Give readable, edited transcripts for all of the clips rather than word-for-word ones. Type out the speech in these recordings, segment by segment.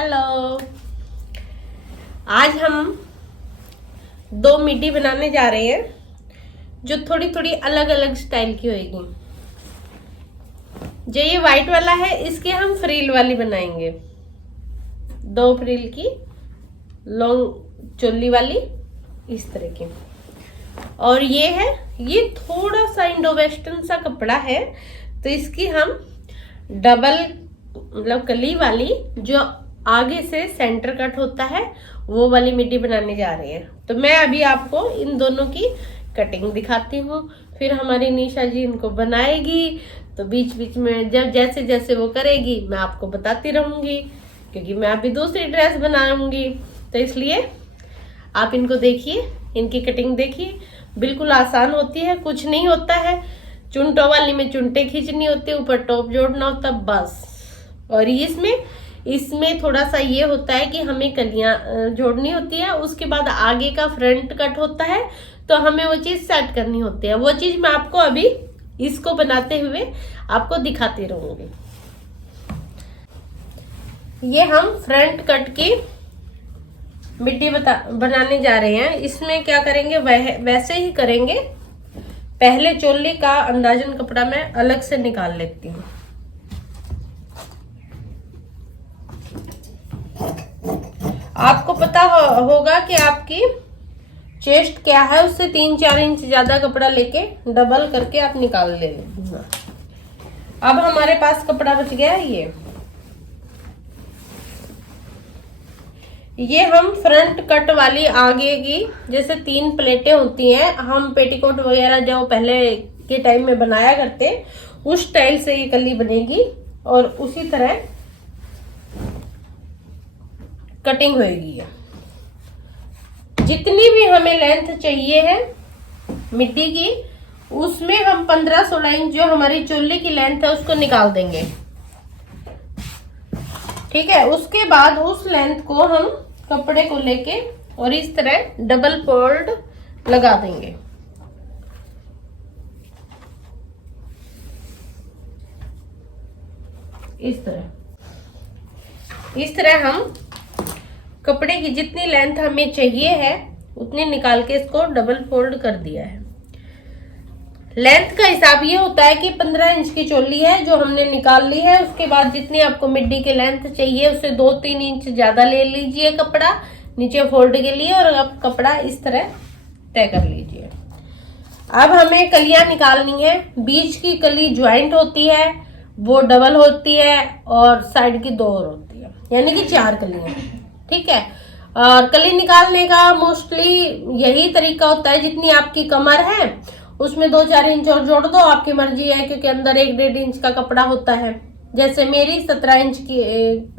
Hello. आज हम दो मिड्डी बनाने जा रहे हैं जो थोड़ी थोड़ी अलग अलग स्टाइल की होगी। जो ये व्हाइट वाला है इसकी हम फ्रिल वाली बनाएंगे, 2 फ्रिल की लॉन्ग चोली वाली इस तरह की। और ये थोड़ा सा इंडो वेस्टर्न सा कपड़ा है, तो इसकी हम डबल मतलब कली वाली जो आगे से सेंटर कट होता है वो वाली मिड्डी बनाने जा रहे हैं। तो मैं अभी आपको इन दोनों की कटिंग दिखाती हूँ, फिर हमारी निशा जी इनको बनाएगी। तो बीच बीच में जब जैसे जैसे वो करेगी मैं आपको बताती रहूंगी, क्योंकि मैं अभी दूसरी ड्रेस बनाऊंगी। तो इसलिए आप इनको देखिए, इनकी कटिंग देखिए, बिल्कुल आसान होती है, कुछ नहीं होता है। चुनटों वाली में चुनटे खींचनी होती है, ऊपर टॉप जोड़ना होता है बस। और इसमें थोड़ा सा ये होता है कि हमें कलियां जोड़नी होती है, उसके बाद आगे का फ्रंट कट होता है, तो हमें वो चीज सेट करनी होती है। वो चीज मैं आपको अभी इसको बनाते हुए आपको दिखाती रहूंगी। ये हम फ्रंट कट की मिड्डी बनाने जा रहे हैं। इसमें क्या करेंगे वैसे ही करेंगे। पहले चोली का अंदाजन कपड़ा मैं अलग से निकाल लेती हूँ। आपको पता होगा कि आपकी चेस्ट क्या है, उससे 3-4 इंच ज्यादा कपड़ा लेके डबल करके आप निकाल लेना। अब हमारे पास कपड़ा बच गया है ये हम फ्रंट कट वाली आगे की जैसे 3 प्लेटें होती हैं, हम पेटीकोट वगैरह जो पहले के टाइम में बनाया करते उस स्टाइल से ये कली बनेगी और उसी तरह कटिंग होगी। जितनी भी हमें लेंथ चाहिए है मिड्डी की, उसमें हम 15-16 इंच जो हमारी चोली की लेंथ है उसको निकाल देंगे। ठीक है, उसके बाद उस लेंथ को हम कपड़े को लेके और इस तरह डबल फोल्ड लगा देंगे। इस तरह हम कपड़े की जितनी लेंथ हमें चाहिए है उतनी निकाल के इसको डबल फोल्ड कर दिया है। लेंथ का हिसाब ये होता है कि 15 इंच की चोली है जो हमने निकाल ली है, उसके बाद जितनी आपको मिड्डी की लेंथ चाहिए उससे 2-3 इंच ज्यादा ले लीजिए कपड़ा नीचे फोल्ड के लिए, और अब कपड़ा इस तरह तय कर लीजिए। अब हमें कलियां निकालनी है। बीच की कली ज्वाइंट होती है, वो डबल होती है, और साइड की 2 और होती है, यानी कि 4 कलियां। ठीक है, और कली निकालने का मोस्टली यही तरीका होता है। जितनी आपकी कमर है उसमें 2-4 इंच और जोड़ दो, आपकी मर्जी है, क्योंकि अंदर 1-1.5 इंच का कपड़ा होता है। जैसे मेरी 17 इंच की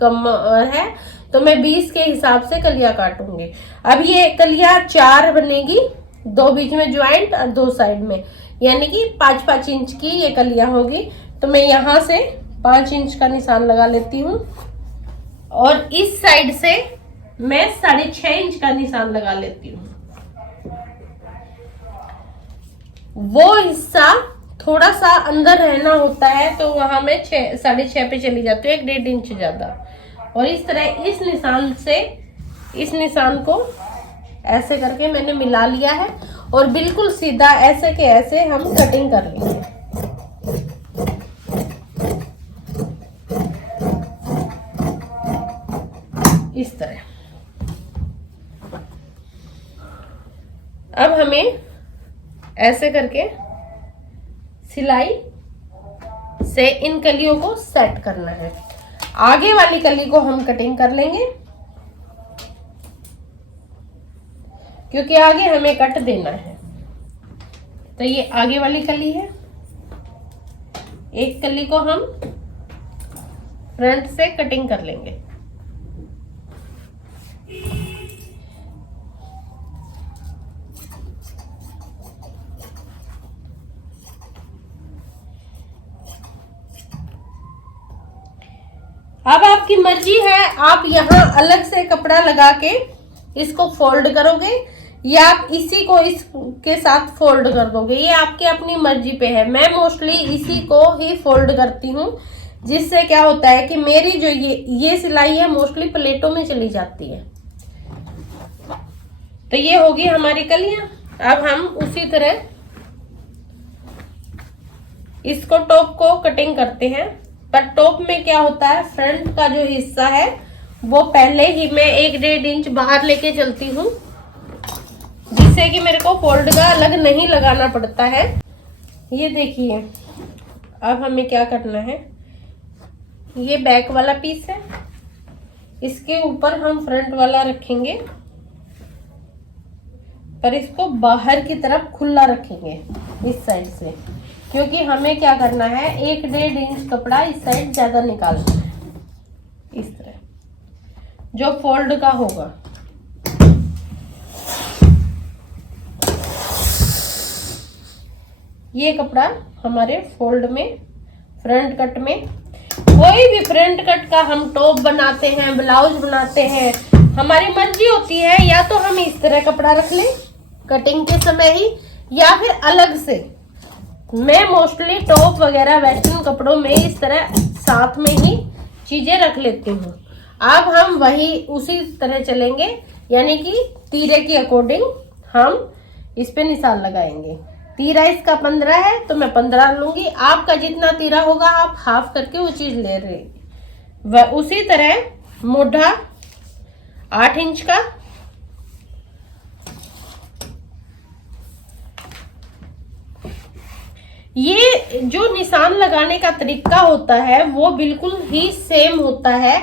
कमर है तो मैं 20 के हिसाब से कलियां काटूंगी। अब ये कलियां 4 बनेगी, 2 बीच में ज्वाइंट और 2 साइड में, यानी कि 5-5 इंच की ये कलियां होगी। तो मैं यहां से 5 इंच का निशान लगा लेती हूँ और इस साइड से मैं 6.5 इंच का निशान लगा लेती हूँ। वो हिस्सा थोड़ा सा अंदर रहना होता है, तो वहां मैं 6.5 पे चली जाती हूँ, 1-1.5 इंच ज्यादा। और इस तरह इस निशान से इस निशान को ऐसे करके मैंने मिला लिया है, और बिल्कुल सीधा ऐसे के ऐसे हम कटिंग कर लेंगे। इस तरह अब हमें ऐसे करके सिलाई से इन कलियों को सेट करना है। आगे वाली कली को हम कटिंग कर लेंगे, क्योंकि आगे हमें कट देना है। तो ये आगे वाली कली है, एक कली को हम फ्रंट से कटिंग कर लेंगे। अब आपकी मर्जी है, आप यहाँ अलग से कपड़ा लगा के इसको फोल्ड करोगे या आप इसी को इसके साथ फोल्ड कर दोगे, ये आपकी अपनी मर्जी पे है। मैं मोस्टली इसी को ही फोल्ड करती हूँ, जिससे क्या होता है कि मेरी जो ये सिलाई है मोस्टली प्लेटों में चली जाती है। तो ये होगी हमारी कलियां। अब हम उसी तरह इसको टॉप को कटिंग करते हैं। पर टॉप में क्या होता है, फ्रंट का जो हिस्सा है वो पहले ही मैं 1-1.5 इंच बाहर लेके चलती हूँ, जिससे कि मेरे को फोल्ड का अलग नहीं लगाना पड़ता है। ये देखिए, अब हमें क्या करना है, ये बैक वाला पीस है, इसके ऊपर हम फ्रंट वाला रखेंगे, पर इसको बाहर की तरफ खुला रखेंगे इस साइड से, क्योंकि हमें क्या करना है, 1-1.5 इंच कपड़ा इस साइड ज्यादा निकालना है, इस तरह जो फोल्ड का होगा। ये कपड़ा हमारे फोल्ड में, फ्रंट कट में, कोई भी फ्रंट कट का हम टॉप बनाते हैं, ब्लाउज बनाते हैं, हमारी मर्जी होती है, या तो हम इस तरह कपड़ा रख लें कटिंग के समय ही, या फिर अलग से। मैं मोस्टली टॉप वगैरह वेस्टर्न कपड़ों में इस तरह साथ में ही चीजें रख लेती हूँ। अब हम वही उसी तरह चलेंगे, यानी कि तीरे की अकॉर्डिंग हम इस पे निशान लगाएंगे। तीरा इसका 15 है तो मैं 15 लूंगी, आपका जितना तीरा होगा आप हाफ करके वो चीज ले रहे। वह उसी तरह मोढ़ा 8 इंच का, ये जो निशान लगाने का तरीका होता है वो बिल्कुल ही सेम होता है।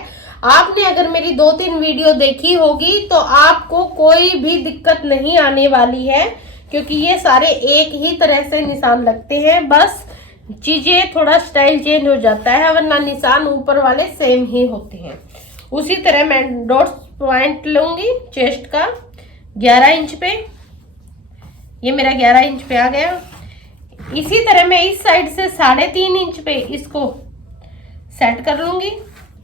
आपने अगर मेरी 2-3 वीडियो देखी होगी तो आपको कोई भी दिक्कत नहीं आने वाली है, क्योंकि ये सारे एक ही तरह से निशान लगते हैं, बस चीजें थोड़ा स्टाइल चेंज हो जाता है, वरना निशान ऊपर वाले सेम ही होते हैं। उसी तरह मैं डॉट्स पॉइंट लूंगी चेस्ट का 11 इंच पे, ये मेरा 11 इंच पे आ गया। इसी तरह मैं इस साइड से 3.5 इंच पे इसको सेट कर लूंगी,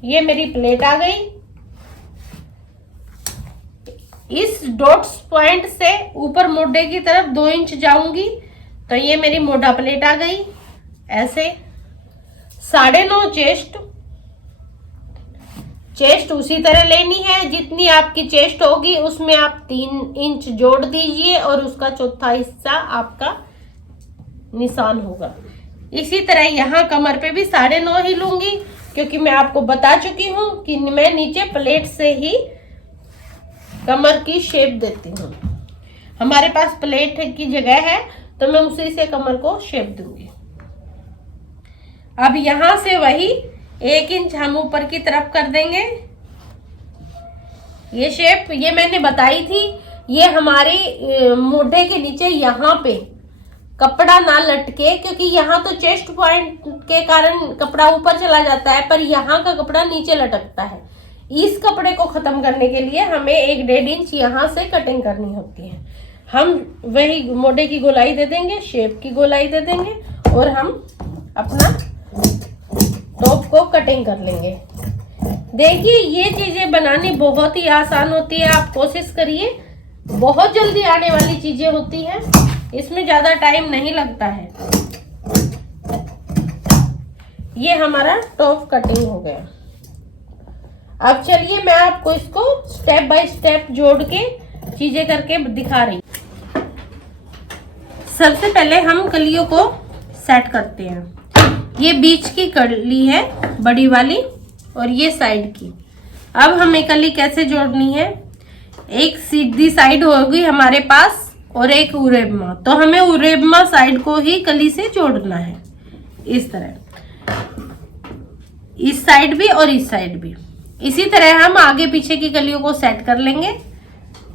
ये मेरी प्लेट आ गई। इस डॉट्स पॉइंट से ऊपर मोढ़े की तरफ 2 इंच जाऊंगी, तो ये मेरी मोढ़ा प्लेट आ गई। ऐसे 9.5 चेस्ट उसी तरह लेनी है, जितनी आपकी चेस्ट होगी उसमें आप 3 इंच जोड़ दीजिए और उसका चौथा हिस्सा आपका निशान होगा। इसी तरह यहाँ कमर पे भी 9.5 ही लूंगी, क्योंकि मैं आपको बता चुकी हूँ कि मैं नीचे प्लेट से ही कमर की शेप देती हूँ। हमारे पास प्लेट की जगह है तो मैं उसी से कमर को शेप दूंगी। अब यहां से वही 1 इंच हम ऊपर की तरफ कर देंगे। ये शेप ये मैंने बताई थी, ये हमारे मोढ़े के नीचे यहाँ पे कपड़ा ना लटके, क्योंकि यहाँ तो चेस्ट पॉइंट के कारण कपड़ा ऊपर चला जाता है, पर यहाँ का कपड़ा नीचे लटकता है। इस कपड़े को खत्म करने के लिए हमें 1-1.5 इंच यहाँ से कटिंग करनी होती है। हम वही मोढ़े की गोलाई दे देंगे, शेप की गोलाई दे देंगे और हम अपना टॉप को कटिंग कर लेंगे। देखिए, ये चीजें बनानी बहुत ही आसान होती है, आप कोशिश करिए, बहुत जल्दी आने वाली चीजें होती हैं, इसमें ज्यादा टाइम नहीं लगता है। ये हमारा टॉप कटिंग हो गया। अब चलिए मैं आपको इसको स्टेप बाय स्टेप जोड़ के चीजें करके दिखा रही। सबसे पहले हम कलियों को सेट करते हैं। ये बीच की कली है बड़ी वाली और ये साइड की। अब हमें कली कैसे जोड़नी है, एक सीधी साइड होगी हमारे पास और एक उरेबमा, तो हमें उरेबमा साइड को ही कली से जोड़ना है। इस तरह इस साइड भी और इस साइड भी। इसी तरह हम आगे पीछे की कलियों को सेट कर लेंगे,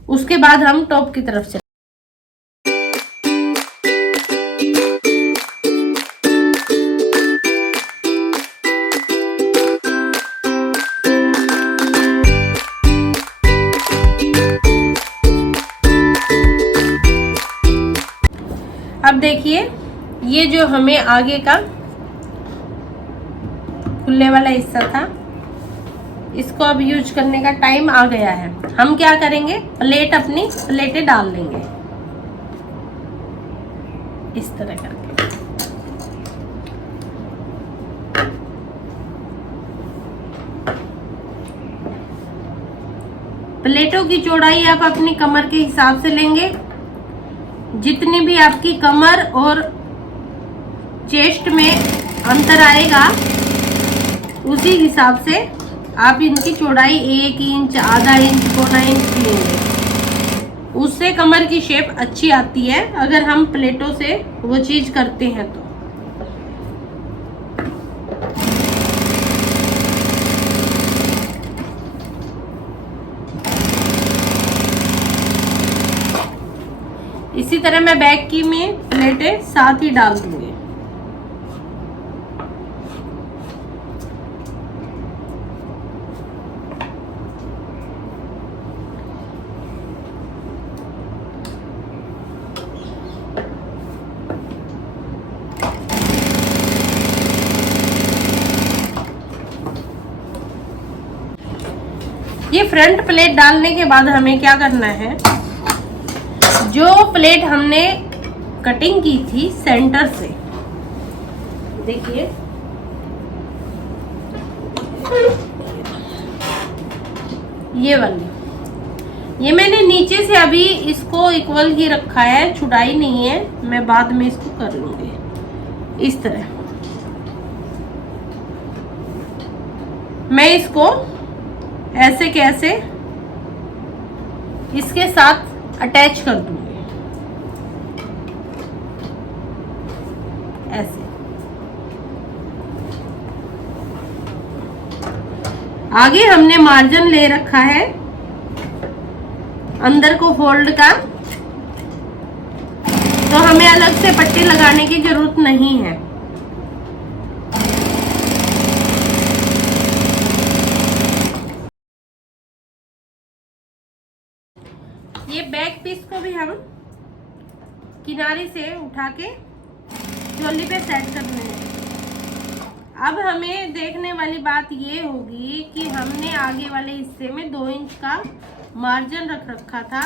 उसके बाद हम टॉप की तरफ चलेंगे। अब देखिए, ये जो हमें आगे का खुलने वाला हिस्सा था, इसको अब यूज करने का टाइम आ गया है। हम क्या करेंगे, अपनी प्लेटें डाल देंगे इस तरह करके। प्लेटों की चौड़ाई आप अपनी कमर के हिसाब से लेंगे। जितनी भी आपकी कमर और चेस्ट में अंतर आएगा उसी हिसाब से आप इनकी चौड़ाई 1 इंच, आधा इंच, पौना इंच लेंगे। उससे कमर की शेप अच्छी आती है अगर हम प्लेटों से वो चीज करते हैं तो। इसी तरह मैं बैक की में प्लेटें साथ ही डाल दूंगी। ये फ्रंट प्लेट डालने के बाद हमें क्या करना है, जो प्लेट हमने कटिंग की थी सेंटर से, देखिए ये वाली, ये मैंने नीचे से अभी इसको इक्वल ही रखा है, छुड़ाई नहीं है, मैं बाद में इसको कर लूंगी। इस तरह मैं इसको ऐसे कैसे इसके साथ अटैच कर दूंगी, ऐसे। आगे हमने मार्जिन ले रखा है अंदर को फोल्ड का, तो हमें अलग से पट्टी लगाने की जरूरत नहीं है। ये बैक पीस को भी हम किनारे से उठा के चोली पे सेट करने हैं। अब हमें देखने वाली बात ये होगी कि हमने आगे वाले हिस्से में 2 इंच का मार्जिन रख रखा था,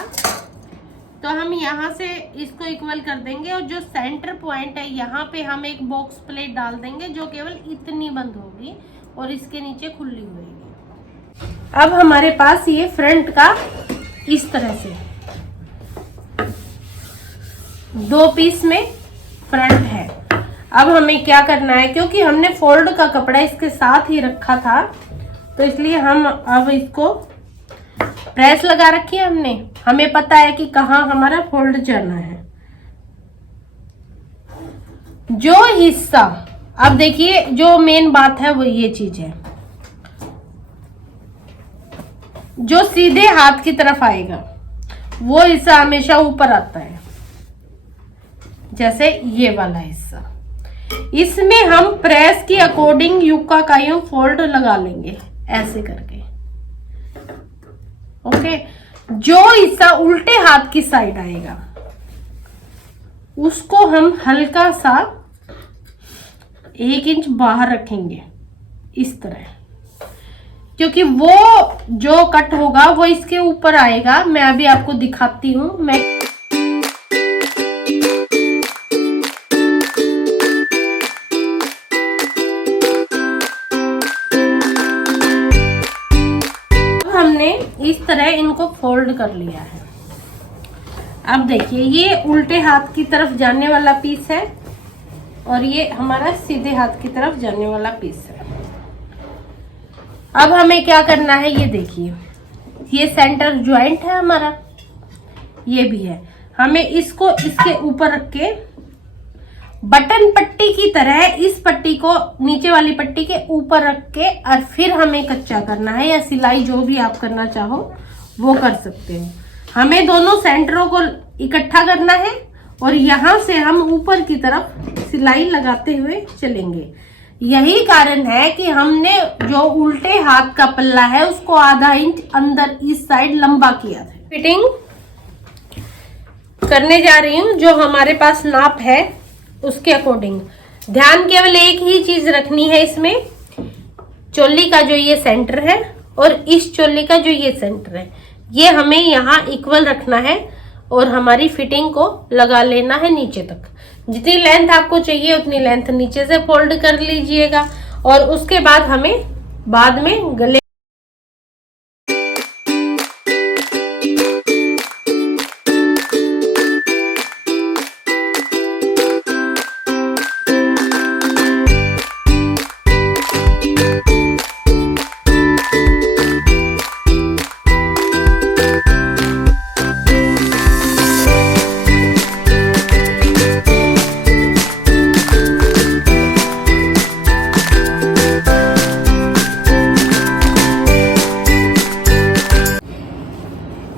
तो हम यहाँ से इसको इक्वल कर देंगे और जो सेंटर पॉइंट है यहाँ पे हम एक बॉक्स प्लेट डाल देंगे जो केवल इतनी बंद होगी और इसके नीचे खुली होगी। अब हमारे पास ये फ्रंट का इस तरह से 2 पीस में फ्रंट है। अब हमें क्या करना है, क्योंकि हमने फोल्ड का कपड़ा इसके साथ ही रखा था तो इसलिए हम अब इसको प्रेस लगा रखी है हमने, हमें पता है कि कहाँ हमारा फोल्ड जाना है। जो हिस्सा, अब देखिए जो मेन बात है वो ये चीज है, जो सीधे हाथ की तरफ आएगा वो हिस्सा हमेशा ऊपर आता है, जैसे ये वाला हिस्सा। इसमें हम प्रेस की अकॉर्डिंग युक्का का यूं फोल्ड लगा लेंगे ऐसे करके। ओके, जो हिस्सा उल्टे हाथ की साइड आएगा उसको हम हल्का सा 1 इंच बाहर रखेंगे इस तरह, क्योंकि वो जो कट होगा वो इसके ऊपर आएगा। मैं अभी आपको दिखाती हूं। मैं हमने इस तरह इनको फोल्ड कर लिया है। अब देखिए ये उल्टे हाथ की तरफ जाने वाला पीस है और ये हमारा सीधे हाथ की तरफ जाने वाला पीस है। अब हमें क्या करना है, ये देखिए ये सेंटर ज्वाइंट है हमारा, ये भी है। हमें इसको इसके ऊपर रख के बटन पट्टी की तरह इस पट्टी को नीचे वाली पट्टी के ऊपर रख के और फिर हमें कच्चा करना है, या सिलाई जो भी आप करना चाहो वो कर सकते हो। हमें दोनों सेंटरों को इकट्ठा करना है और यहाँ से हम ऊपर की तरफ सिलाई लगाते हुए चलेंगे। यही कारण है कि हमने जो उल्टे हाथ का पल्ला है उसको आधा इंच अंदर इस साइड लंबा किया था। फिटिंग करने जा रही हूँ, जो हमारे पास नाप है उसके अकॉर्डिंग। ध्यान केवल एक ही चीज रखनी है इसमें, चोली का जो ये सेंटर है और इस चोली का जो ये सेंटर है, ये हमें यहाँ इक्वल रखना है और हमारी फिटिंग को लगा लेना है नीचे तक। जितनी लेंथ आपको चाहिए उतनी लेंथ नीचे से फोल्ड कर लीजिएगा और उसके बाद हमें बाद में गले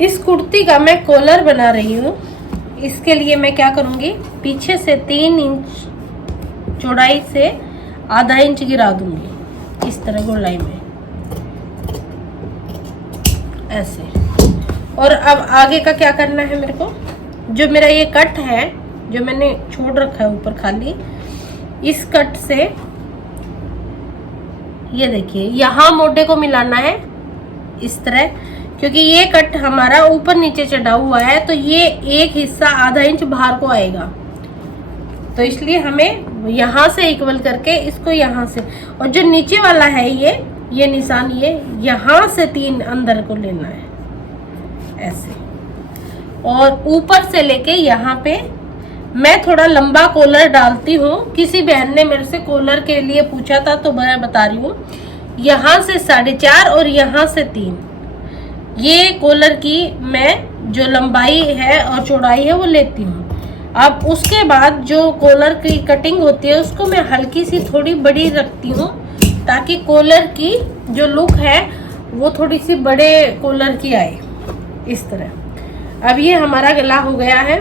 इस कुर्ती का मैं कॉलर बना रही हूँ। इसके लिए मैं क्या करूँगी, पीछे से 3 इंच चौड़ाई से आधा इंच गिरा दूंगी इस तरह गोलाई में, ऐसे। और अब आगे का क्या करना है मेरे को, जो मेरा ये कट है जो मैंने छोड़ रखा है ऊपर खाली, इस कट से ये देखिए यहाँ मोटे को मिलाना है इस तरह, क्योंकि ये कट हमारा ऊपर नीचे चढ़ा हुआ है तो ये एक हिस्सा आधा इंच बाहर को आएगा, तो इसलिए हमें यहाँ से इक्वल करके इसको यहाँ से, और जो नीचे वाला है ये निशान ये यहाँ से 3 अंदर को लेना है ऐसे, और ऊपर से लेके यहाँ पे मैं थोड़ा लंबा कॉलर डालती हूँ। किसी बहन ने मेरे से कॉलर के लिए पूछा था तो मैं बता रही हूँ, यहाँ से 4.5 और यहाँ से 3, ये कॉलर की मैं जो लंबाई है और चौड़ाई है वो लेती हूँ। अब उसके बाद जो कॉलर की कटिंग होती है उसको मैं हल्की सी थोड़ी बड़ी रखती हूँ, ताकि कॉलर की जो लुक है वो थोड़ी सी बड़े कॉलर की आए इस तरह। अब ये हमारा गला हो गया है।